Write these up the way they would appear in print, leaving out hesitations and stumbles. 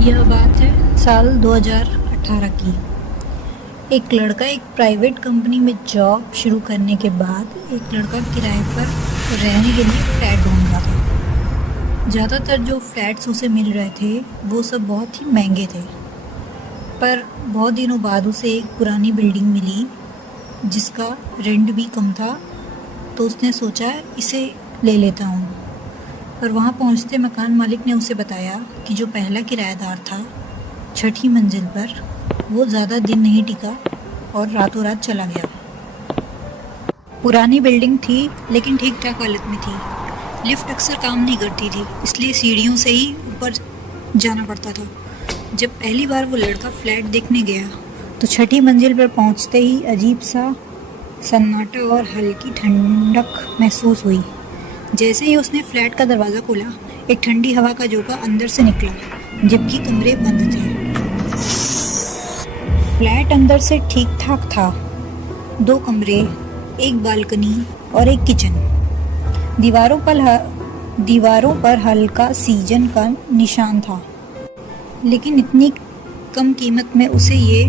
यह बात है साल 2018 की। एक लड़का एक प्राइवेट कंपनी में जॉब शुरू करने के बाद एक लड़का किराए पर रहने के लिए फ्लैट ढूंढ रहा था। ज़्यादातर जो फ्लैट्स उसे मिल रहे थे वो सब बहुत ही महंगे थे, पर बहुत दिनों बाद उसे एक पुरानी बिल्डिंग मिली जिसका रेंट भी कम था, तो उसने सोचा इसे ले लेता हूँ। पर वहाँ पहुँचते मकान मालिक ने उसे बताया कि जो पहला किराएदार था छठी मंजिल पर, वो ज़्यादा दिन नहीं टिका और रातों रात चला गया। पुरानी बिल्डिंग थी लेकिन ठीक ठाक हालत में थी। लिफ्ट अक्सर काम नहीं करती थी, इसलिए सीढ़ियों से ही ऊपर जाना पड़ता था। जब पहली बार वो लड़का फ्लैट देखने गया तो छठी मंजिल पर पहुंचते ही अजीब सा सन्नाटा और हल्की ठंडक महसूस हुई। जैसे ही उसने फ्लैट का दरवाज़ा खोला, एक ठंडी हवा का झोंका अंदर से निकला, जबकि कमरे बंद थे। फ्लैट अंदर से ठीक ठाक था। 2 कमरे, एक बालकनी और एक किचन। दीवारों पर हल्का सीजन का निशान था, लेकिन इतनी कम कीमत में उसे ये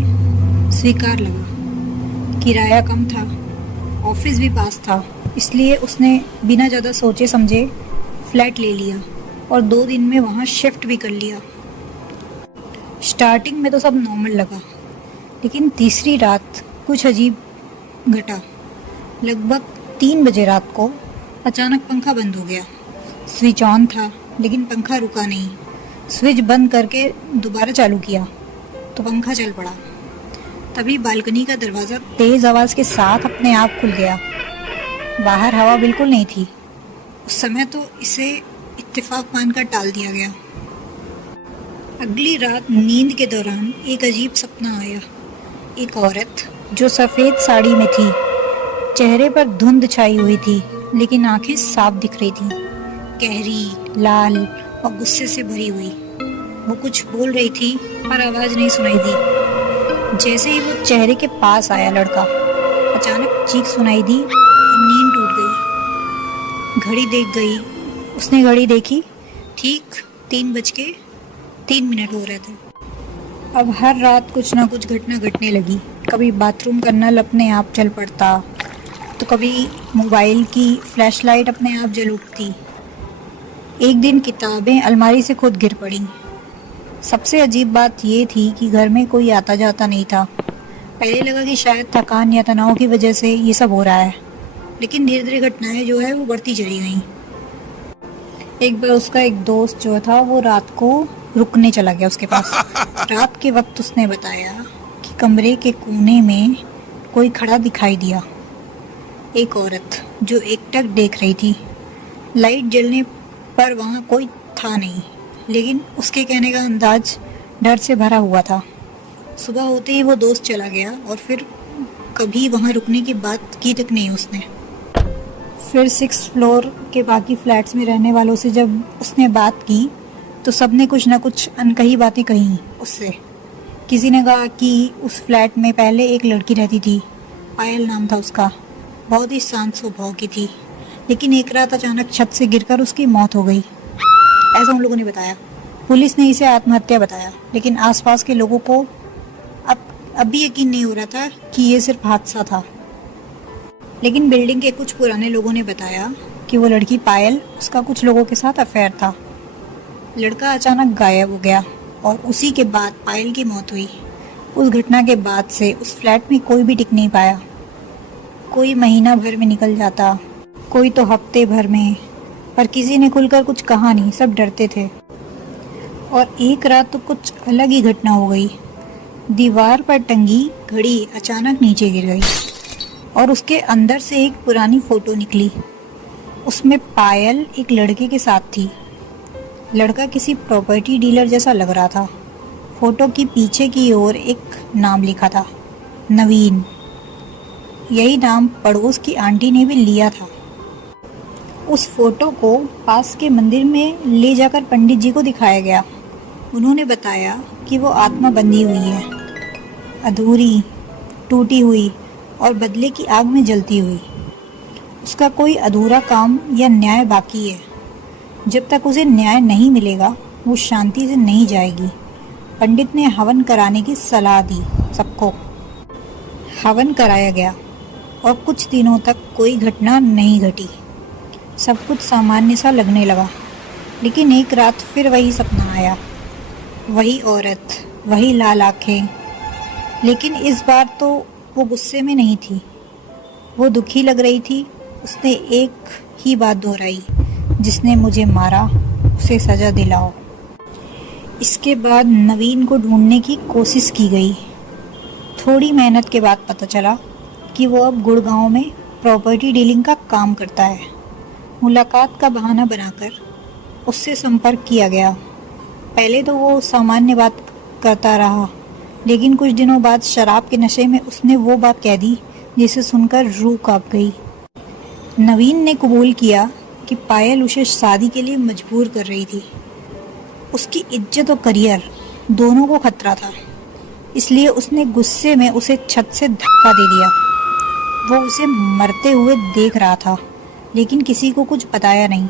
स्वीकार लगा। किराया कम था, ऑफिस भी पास था, इसलिए उसने बिना ज़्यादा सोचे समझे फ्लैट ले लिया और 2 दिन में वहाँ शिफ्ट भी कर लिया। स्टार्टिंग में तो सब नॉर्मल लगा, लेकिन तीसरी रात कुछ अजीब घटा। लगभग 3 बजे रात को अचानक पंखा बंद हो गया। स्विच ऑन था लेकिन पंखा रुका नहीं। स्विच बंद करके दोबारा चालू किया तो पंखा चल पड़ा। तभी बालकनी का दरवाज़ा तेज़ आवाज़ के साथ अपने आप खुल गया। बाहर हवा बिल्कुल नहीं थी। उस समय तो इसे इत्तेफाक मानकर टाल दिया गया। अगली रात नींद के दौरान एक अजीब सपना आया। एक औरत जो सफ़ेद साड़ी में थी, चेहरे पर धुंध छाई हुई थी, लेकिन आंखें साफ दिख रही थी, गहरी, लाल और गुस्से से भरी हुई। वो कुछ बोल रही थी पर आवाज़ नहीं सुनाई दी। जैसे ही वो चेहरे के पास आया लड़का, अचानक चीख सुनाई दी और नींद टूट गई। घड़ी देख गई। उसने घड़ी देखी, ठीक 3:03 हो रहे थे। अब हर रात कुछ ना कुछ घटना घटने लगी। कभी बाथरूम का नल अपने आप चल पड़ता, तो कभी मोबाइल की फ्लैशलाइट अपने आप जल उठती। एक दिन किताबें अलमारी से खुद गिर पड़ी। सबसे अजीब बात ये थी कि घर में कोई आता जाता नहीं था। पहले लगा कि शायद थकान या तनाव की वजह से ये सब हो रहा है, लेकिन धीरे धीरे घटनाएं जो है वो बढ़ती चली गईं। एक बार उसका एक दोस्त जो था वो रात को रुकने चला गया उसके पास। रात के वक्त उसने बताया कि कमरे के कोने में कोई खड़ा दिखाई दिया। एक औरत जो एकटक देख रही थी। लाइट जलने पर वहाँ कोई था नहीं, लेकिन उसके कहने का अंदाज डर से भरा हुआ था। सुबह होते ही वो दोस्त चला गया और फिर कभी वहाँ रुकने की बात की तक नहीं उसने। फिर 6th फ्लोर के बाकी फ्लैट्स में रहने वालों से जब उसने बात की तो सबने कुछ ना कुछ अनकही बातें कही उससे। किसी ने कहा कि उस फ्लैट में पहले एक लड़की रहती थी, पायल नाम था उसका, बहुत ही शांत स्वभाव की थी, लेकिन एक रात अचानक छत से गिरकर उसकी मौत हो गई, ऐसा उन लोगों ने बताया। पुलिस ने इसे आत्महत्या बताया, लेकिन आसपास के लोगों को अब भी यकीन नहीं हो रहा था कि ये सिर्फ हादसा था। लेकिन बिल्डिंग के कुछ पुराने लोगों ने बताया कि वो लड़की पायल, उसका कुछ लोगों के साथ अफेयर था। लड़का अचानक गायब हो गया और उसी के बाद पायल की मौत हुई। उस घटना के बाद से उस फ्लैट में कोई भी टिक नहीं पाया। कोई महीना भर में निकल जाता, कोई तो हफ्ते भर में, पर किसी ने खुलकर कुछ कहा नहीं, सब डरते थे। और एक रात तो कुछ अलग ही घटना हो गई। दीवार पर टंगी घड़ी अचानक नीचे गिर गई और उसके अंदर से एक पुरानी फोटो निकली। उसमें पायल एक लड़के के साथ थी। लड़का किसी प्रॉपर्टी डीलर जैसा लग रहा था। फोटो की पीछे की ओर एक नाम लिखा था, नवीन। यही नाम पड़ोस की आंटी ने भी लिया था। उस फोटो को पास के मंदिर में ले जाकर पंडित जी को दिखाया गया। उन्होंने बताया कि वो आत्मा बंधी हुई है, अधूरी, टूटी हुई और बदले की आग में जलती हुई। उसका कोई अधूरा काम या न्याय बाकी है। जब तक उसे न्याय नहीं मिलेगा वो शांति से नहीं जाएगी। पंडित ने हवन कराने की सलाह दी सबको। हवन कराया गया और कुछ दिनों तक कोई घटना नहीं घटी। सब कुछ सामान्य सा लगने लगा। लेकिन एक रात फिर वही सपना आया, वही औरत, वही लाल आँखें। लेकिन इस बार तो वो गुस्से में नहीं थी, वो दुखी लग रही थी। उसने एक ही बात दोहराई, जिसने मुझे मारा उसे सज़ा दिलाओ। इसके बाद नवीन को ढूंढने की कोशिश की गई। थोड़ी मेहनत के बाद पता चला कि वो अब गुड़गांव में प्रॉपर्टी डीलिंग का काम करता है। मुलाकात का बहाना बनाकर उससे संपर्क किया गया। पहले तो वो सामान्य बात करता रहा, लेकिन कुछ दिनों बाद शराब के नशे में उसने वो बात कह दी जिसे सुनकर रूह कांप गई। नवीन ने कबूल किया कि पायल उसे शादी के लिए मजबूर कर रही थी। उसकी इज्जत और करियर दोनों को खतरा था, इसलिए उसने गुस्से में उसे छत से धक्का दे दिया। वो उसे मरते हुए देख रहा था, लेकिन किसी को कुछ बताया नहीं।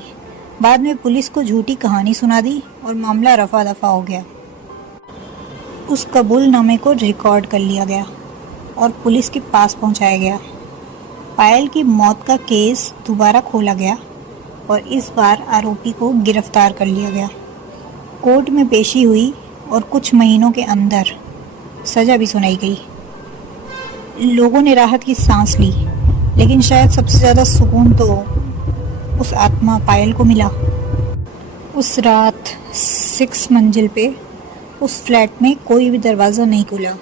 बाद में पुलिस को झूठी कहानी सुना दी और मामला रफा दफा हो गया। उस कबूलनामे को रिकॉर्ड कर लिया गया और पुलिस के पास पहुंचाया गया। पायल की मौत का केस दोबारा खोला गया और इस बार आरोपी को गिरफ्तार कर लिया गया। कोर्ट में पेशी हुई और कुछ महीनों के अंदर सज़ा भी सुनाई गई। लोगों ने राहत की सांस ली, लेकिन शायद सबसे ज़्यादा सुकून तो उस आत्मा पायल को मिला। उस रात 6 मंजिल पे उस फ्लैट में कोई भी दरवाज़ा नहीं खुला।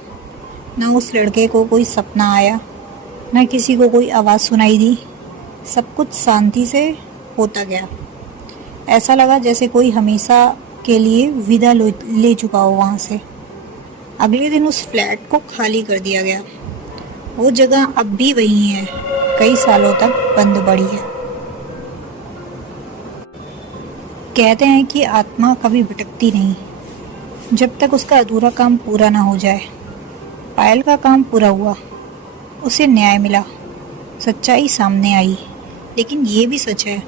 ना उस लड़के को कोई सपना आया, ना किसी को कोई आवाज़ सुनाई दी। सब कुछ शांति से होता गया। ऐसा लगा जैसे कोई हमेशा के लिए विदा ले चुका हो वहाँ से। अगले दिन उस फ्लैट को खाली कर दिया गया। वो जगह अब भी वही है, कई सालों तक बंद पड़ी है। कहते हैं कि आत्मा कभी भटकती नहीं जब तक उसका अधूरा काम पूरा ना हो जाए। पायल का काम पूरा हुआ, उसे न्याय मिला, सच्चाई सामने आई। लेकिन ये भी सच है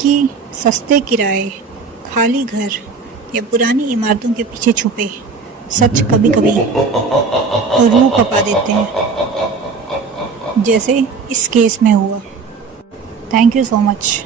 कि सस्ते किराए, खाली घर या पुरानी इमारतों के पीछे छुपे सच कभी कभी रूह कपा देते हैं, जैसे इस केस में हुआ। Thank you so much.